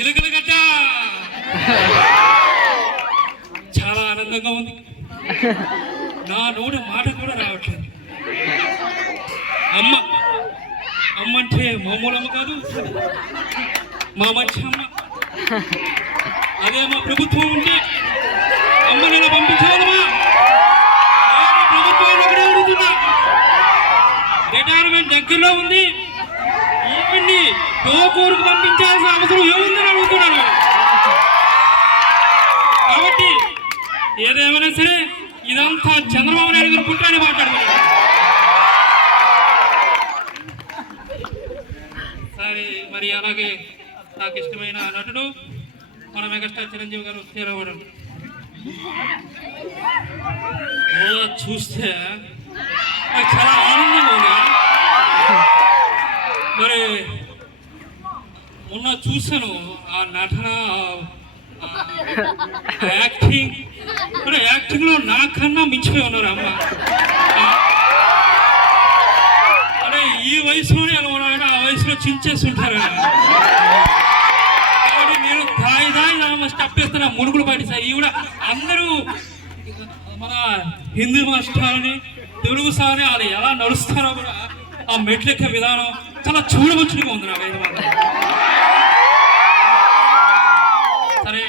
ఇలుకల గట్ట చాలా ఆనందంగా ఉంది. నా నోటి మాట కూడా రావట్లేదు. అమ్మ అమ్మ అంటే మామూలు అమ్మ కాదు, మా మంచి అమ్మ. అదే మా ప్రభుత్వం ఉంటే అమ్మ నేను పంపించలేదమ్మా. నేను ప్రభుత్వాన్ని ఒకటే అడుగుతున్నా, రిటైర్మెంట్ దగ్గరలో ఉంది, ఈవెన్ని టోకూరుకు పంపించాల్సిన అవసరం ఏముందని అడుగుతున్నాను. కాబట్టి ఏదేమైనా సరే ఇదంతా చంద్రబాబు నాయుడు గారు కుట్రని మాట్లాడుతున్నారు. సరే, మరి అలాగే నాకు ఇష్టమైన నటుడు మన మెగాస్టార్ చిరంజీవి గారు వచ్చారు. చూస్తే నాకు చాలా ఆనందంగా ఉంది. మరి మొన్న చూశాను ఆ నటన, యాక్టింగ్ లో నాకన్నా మించిపోయి ఉన్నారు అమ్మ. అరే ఈ వయసులోనే ఎలా ఉన్నాయని ఆ వయసులో చించేస్తుంటారు. కాబట్టి నేను దాయి స్టెప్ వేస్తున్నా, మునుగులు బయట ఈవిడ అందరూ మన హిందీ మాస్టర్ని తెలుగు సారి వాళ్ళు ఎలా నడుస్తారో కూడా ఆ మెట్లెక్కే విధానం చాలా చూడవచ్చుగా ఉంది నాకు. సరే.